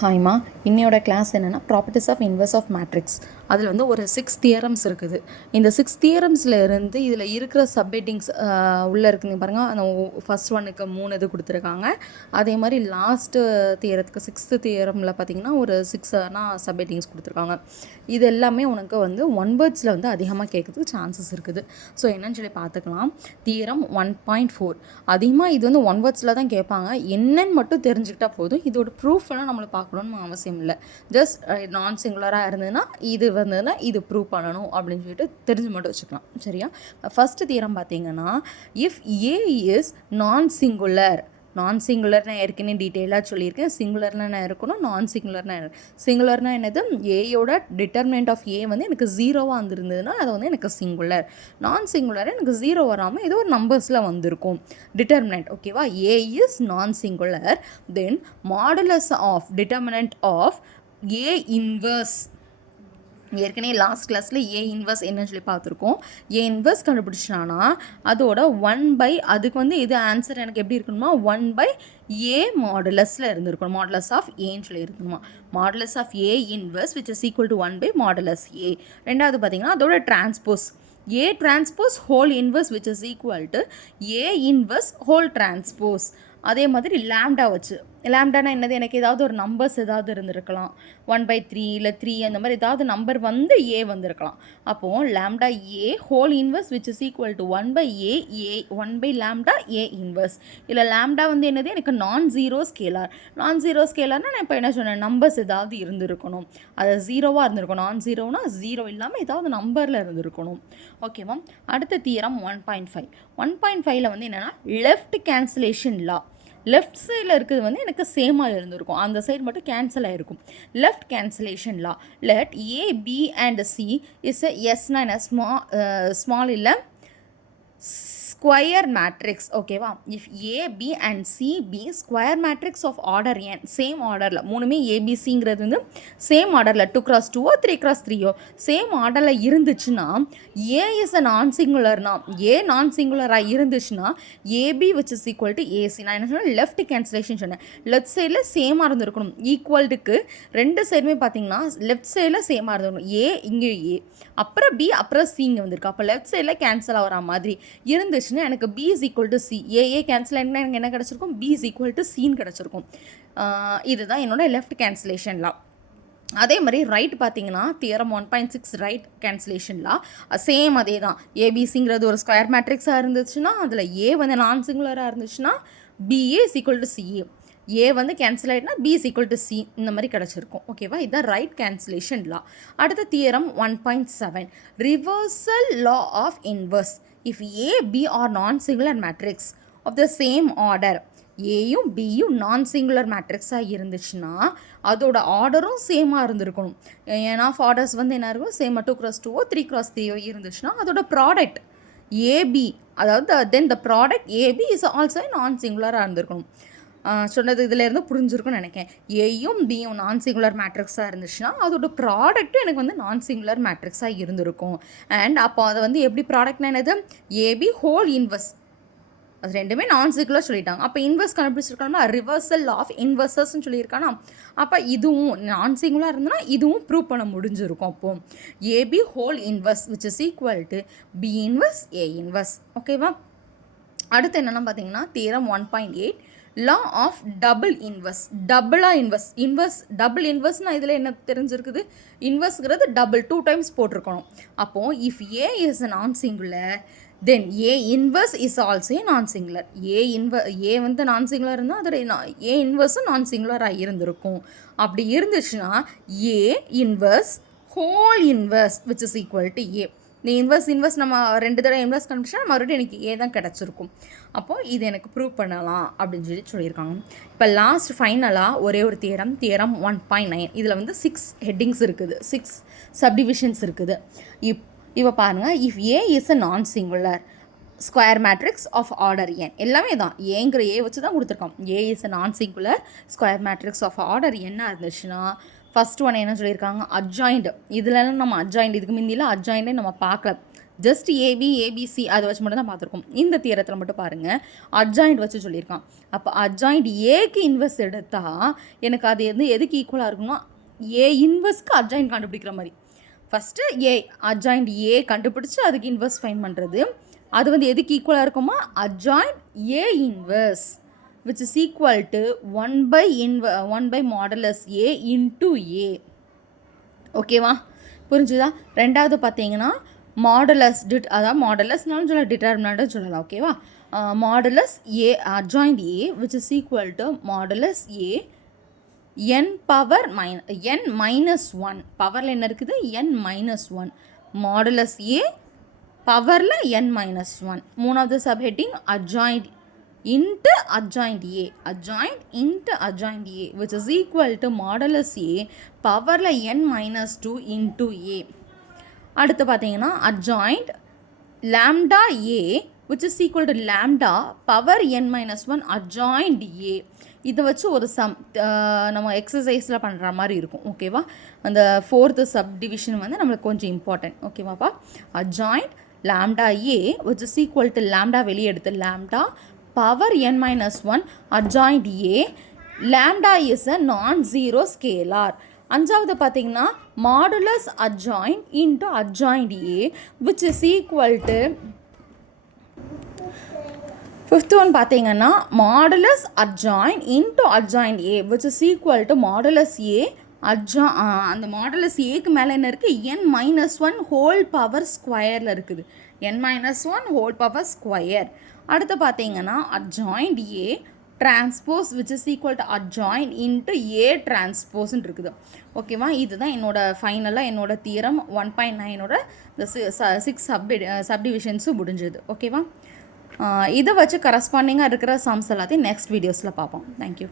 ஹாய்மா, இன்னையோட கிளாஸ் என்னென்னா properties of inverse of matrix. அதில் வந்து ஒரு 6 தியரம்ஸ் இருக்குது. இந்த 6 தியரம்ஸில் இருந்து இதில் இருக்கிற சப்ஹெட்டிங்ஸ் உள்ளே இருக்குங்க பாருங்கள். அந்த ஃபஸ்ட் ஒன்னுக்கு 3 இது கொடுத்துருக்காங்க. அதே மாதிரி லாஸ்ட்டு தியரத்துக்கு 6th தியரமில் பார்த்திங்கன்னா ஒரு 6 சப்ஹெட்டிங்ஸ் கொடுத்துருக்காங்க. இது எல்லாமே உனக்கு வந்து ஒன் வேர்ட்ஸில் வந்து அதிகமாக கேட்குறதுக்கு சான்சஸ் இருக்குது. ஸோ என்னன்னு சொல்லி பார்த்துக்கலாம். தியரம் 1.4 அதிகமாக இது வந்து ஒன் வேர்ட்ஸில் தான் கேட்பாங்க. என்னன்னு மட்டும் தெரிஞ்சுக்கிட்டால் போதும். இதோட ப்ரூஃப் எல்லாம் நம்மளை பார்க்கணுன்னு அவசியம் இல்லை. ஜஸ்ட் நான் சிங்குலராக இருந்ததுன்னா இது வந்ததுன்னா இது ப்ரூவ் பண்ணணும் அப்படின்னு சொல்லிட்டு தெரிஞ்சு மட்டும் வச்சுக்கலாம். சரியா? ஃபஸ்ட்டு தியரம் பார்த்தீங்கன்னா, if A is non singular. நான் சிங்குலர்னா ஏற்கனவே டீட்டெயிலாக சொல்லியிருக்கேன். சிங்குலர்னா என்ன இருக்கணும், நான் சிங்குலர்னா என்ன. சிங்குலர்னா என்னது, ஏயோட டிட்டர்மினன்ட் ஆஃப் ஏ வந்து எனக்கு 0வாக வந்துருந்ததுன்னா அது வந்து எனக்கு சிங்குலர். நான் சிங்குலர் எனக்கு 0 வராமல் ஏதோ ஒரு நம்பர்ஸில் வந்திருக்கும் டிட்டர்மினன்ட். ஓகேவா? A is non singular, then modulus of determinant of A inverse. ஏற்கனவே லாஸ்ட் கிளாஸில் ஏ இன்வர்ஸ் என்னன்னு சொல்லி பார்த்துருக்கோம். ஏ இன்வர்ஸ் கண்டுபிடிச்சானா அதோட 1/, அதுக்கு வந்து இது ஆன்சர் எனக்கு எப்படி இருக்கணுமா, 1/a மாடுலஸில் இருந்திருக்கணும். மாடுலஸ் ஆஃப் ஏன்னு சொல்லி இருக்கணுமா. Modulus of A inverse which is equal to 1/மாடுலஸ் ஏ. ரெண்டாவது பார்த்தீங்கன்னா அதோட transpose A transpose whole inverse which is equal to A inverse whole transpose. அதே மாதிரி லேம்டா வச்சு, லேம்டானா என்னது, எனக்கு ஏதாவது ஒரு நம்பர்ஸ் ஏதாவது இருந்திருக்கலாம். 1/3 இல்லை 3 அந்த மாதிரி ஏதாவது நம்பர் வந்து ஏ வந்திருக்கலாம். அப்போது lambda A whole inverse which is equal to 1/a A 1/லேம்டா ஏ இன்வர்ஸ். இல்லை லேம்டா வந்து என்னது, எனக்கு non zero scalar. Non zero ஸ்கேலார்னால் நான் இப்போ என்ன சொன்னேன், நம்பர்ஸ் ஏதாவது இருந்திருக்கணும். அது 0வாக இருந்திருக்கணும். நான் ஜீரோனா 0 இல்லாமல் ஏதாவது நம்பரில் இருந்திருக்கணும். ஓகேவா? அடுத்த தியரம் 1.5. 1.5ல் வந்து என்னென்னா லெஃப்ட் கேன்சலேஷன் லா. லெஃப்ட் சைடில் இருக்கிறது வந்து எனக்கு சேமாக இருந்திருக்கும். அந்த சைடு மட்டும் கேன்சல் ஆகிருக்கும். Left cancellation law. Let A B and C is எஸ்னா என்ன, ஸ்மால் இல்லை ஸ்கொயர் மேட்ரிக்ஸ். ஓகேவா? If A B and C be square matrix of order N, same ஆர்டரில் மூணுமே ஏபிசிங்கிறது வந்து சேம் ஆர்டரில் 2x2 3x3 சேம் ஆர்டரில் இருந்துச்சுன்னா ஏ இஸ் அ நான் சிங்குலர்னா, ஏ நான் சிங்குலராக இருந்துச்சுன்னா AB which is equal to AC. நான் என்ன சொன்னேன், லெஃப்ட் கேன்சலேஷன் சொன்னேன். லெஃப்ட் சைடில் சேமாக இருந்திருக்கணும். ஈக்குவல்டுக்கு ரெண்டு சைடுமே பார்த்தீங்கன்னா லெஃப்ட் சைடில் சேமாக இருந்திருக்கணும். ஏ இங்கே ஏ, அப்புறம் பி, அப்புறம் சி இங்கே வந்திருக்கு. அப்போ லெஃப்ட் சைடில் கேன்சல் ஆகிற மாதிரி இருந்துச்சு எனக்கு b is equal to c. A cancel ஆகினா எனக்கு என்ன கிடச்சிருக்கும், b is equal to c கிடச்சிருக்கும். இதுதான் என்னோட லெஃப்ட் கேன்சலேஷன் லா. அதே மாதிரி ரைட் பார்த்தீங்கன்னா தியரம் 1.6 ரைட் கேன்சலேஷன் லா சேம் அதே தான். ஏபிசிங்கிறது ஒரு ஸ்கொயர் மேட்ரிக்ஸாக இருந்துச்சுன்னா அதில் ஏ வந்து நான் சிங்குலராக இருந்துச்சுன்னா BA is equal to CA. A வந்து கேன்சல் ஆகிட்டுனா B is equal to C, இந்த மாதிரி கிடச்சிருக்கும். ஓகேவா? இதுதான் ரைட் கேன்சலேஷன் லா. அடுத்த theorem 1.7 reversal law of inverse. If A, B are non-singular matrix of the same order, ஏயும் பியும் நான் சிங்குலர் மேட்ரிக்ஸாக இருந்துச்சுன்னா அதோட ஆர்டரும் சேமாக இருந்திருக்கணும். ஏன்னா ஆர்டர்ஸ் வந்து என்ன இருக்கும், சேமாக 2x2 3x3 இருந்துச்சுன்னா அதோட ப்ராடக்ட் ஏபி, அதாவது then the product AB is also non சிங்குலராக இருந்திருக்கணும். சொன்னது இதில் இருந்து புரிஞ்சிருக்குன்னு நினைக்கிறேன். ஏயும் பியும் நான் சிங்குலர் மேட்ரிக்ஸாக இருந்துச்சுன்னா அதோட ப்ராடக்ட்டும் எனக்கு வந்து நான் சிங்குலர் மேட்ரிக்ஸாக இருந்திருக்கும். அண்ட் அப்போ அதை வந்து எப்படி ப்ராடக்ட்னா என்னது, ஏபி ஹோல் இன்வர்ஸ். அது ரெண்டுமே நான் சிங்குலர் சொல்லிட்டாங்க. அப்போ இன்வர்ஸ் கண்டுபிடிச்சிருக்கோம்னா ரிவர்சல் ஆஃப் இன்வர்சஸ்ன்னு சொல்லியிருக்கானா, அப்போ இதுவும் நான் சிங்குலர் இருந்ததுன்னா இதுவும் ப்ரூவ் பண்ண முடிஞ்சிருக்கும். அப்போது AB whole inverse which is equal to B inverse A inverse. ஓகேவா? அடுத்து என்னென்னா பார்த்தீங்கன்னா theorem 1.8 law of double inverse. டபுளாக இன்வர்ஸ் டபுள் இன்வர்ஸ்னால் இதில் என்ன தெரிஞ்சிருக்குது, இன்வர்ஸ்ங்கிறது டபுள் 2 டைம்ஸ் போட்டிருக்கணும். அப்போது if A is non singular then A inverse is also non singular. A வந்து நான் சிங்குலர் இருந்தால் அதோட ஏ இன்வர்ஸும் நான் சிங்குலராக இருந்திருக்கும். அப்படி இருந்துச்சுன்னா A inverse whole inverse which is equal to A. இந்த இன்வர்ஸ் நம்ம 2 தடவை இன்வர்ஸ் கண்டுபிடிச்சா மறுபடியும் எனக்கு ஏ தான் கிடச்சிருக்கும். அப்போது இது எனக்கு ப்ரூவ் பண்ணலாம் அப்படின்னு சொல்லியிருக்காங்க. இப்போ லாஸ்ட் ஃபைனலாக ஒரே ஒரு தியரம் 1.9. இதில் வந்து 6 ஹெட்டிங்ஸ் இருக்குது, 6 சப்டிவிஷன்ஸ் இருக்குது. இப்போ பாருங்கள், if A is a non singular square matrix of order N, எல்லாமே தான் ஏங்கிற ஏ வச்சு தான் கொடுத்துருக்கோம். ஏ is a non singular square matrix of order என்ன இருந்துச்சுன்னா ஃபஸ்ட் ஒன் என்ன சொல்லியிருக்காங்க, அட்ஜாயிண்ட். இதுலலாம் நம்ம அட்ஜாயிண்ட், இதுக்கு முந்தியில் அட்ஜாயிண்டே நம்ம பார்க்கல. ஜஸ்ட் ஏபி ஏபிசி அதை வச்சு மட்டும் தான் பார்த்துருக்கோம். இந்த தியரத்தில் மட்டும் பாருங்கள் அட்ஜாயிண்ட் வச்சு சொல்லியிருக்கான். அப்போ அட்ஜாயிண்ட் ஏக்கு இன்வெர்ஸ் எடுத்தால் எனக்கு அது எதுக்கு ஈக்குவலாக இருக்குன்னா ஏ இன்வெர்ஸ்க்கு அட்ஜாயிண்ட் கண்டுபிடிக்கிற மாதிரி. ஃபஸ்ட்டு ஏ அட்ஜாயிண்ட் ஏ கண்டுபிடிச்சி அதுக்கு இன்வெர்ஸ் ஃபைன் பண்ணுறது. அது எதுக்கு ஈக்குவலாக இருக்குமா adjoint A inverse which is equal to 1 by modulus A into A. ஓகேவா புரிஞ்சுதா? ரெண்டாவது பார்த்தீங்கன்னா மாடுலஸ் அதாவது மாடுலஸ்னாலும் சொல்லலாம் டிட்டர்மினண்ட்னு சொல்லலாம். ஓகேவா modulus A adjoint A which is equal to modulus A n power n minus 1 பவரில் என்ன இருக்குது n minus 1 மாடுலஸ் ஏ பவரில் n minus 1. மூணாவது subheading adjoint into adjoint A adjoint into adjoint A which is equal to modulus A பவரில் n minus 2 into A. அடுத்து பார்த்தீங்கன்னா adjoint lambda A which is equal to lambda power n minus 1 adjoint A. இதை வச்சு ஒரு நம்ம எக்ஸசைஸில் பண்ணுற மாதிரி இருக்கும். ஓகேவா அந்த 4th சப்டிவிஷன் நம்மளுக்கு கொஞ்சம் important. ஓகேவாப்பா adjoint lambda A which is equal to lambda வெளியே எடுத்து lambda power n minus 1 adjoint A. lambda is a non-zero scalar. அஞ்சாவது பார்த்தீங்கன்னா modulus adjoint into adjoint A which is equal to fifth one பார்த்தீங்கன்னா modulus adjoint into adjoint A which is equal to modulus A அந்த modulus ஏக்கு மேலே என்ன இருக்குது n minus 1 whole power ஸ்கொயரில் இருக்குது n minus 1 whole power square. அடுத்து பார்த்தீங்கன்னா adjoint A transpose which is equal to adjoint into A டிரான்ஸ்போஸ்ன்னு இருக்குது. ஓகேவா இதுதான் ஃபைனலாக என்னோட தியரம் 1.9ஓட இந்த 6 சப்டிவிஷன்ஸும் முடிஞ்சது. ஓகேவா இதை வச்சு கரஸ்பாண்டிங்காக இருக்கிற சம்ஸ் எல்லாத்தையும் நெக்ஸ்ட் வீடியோஸில் பார்ப்போம். தேங்க்யூ.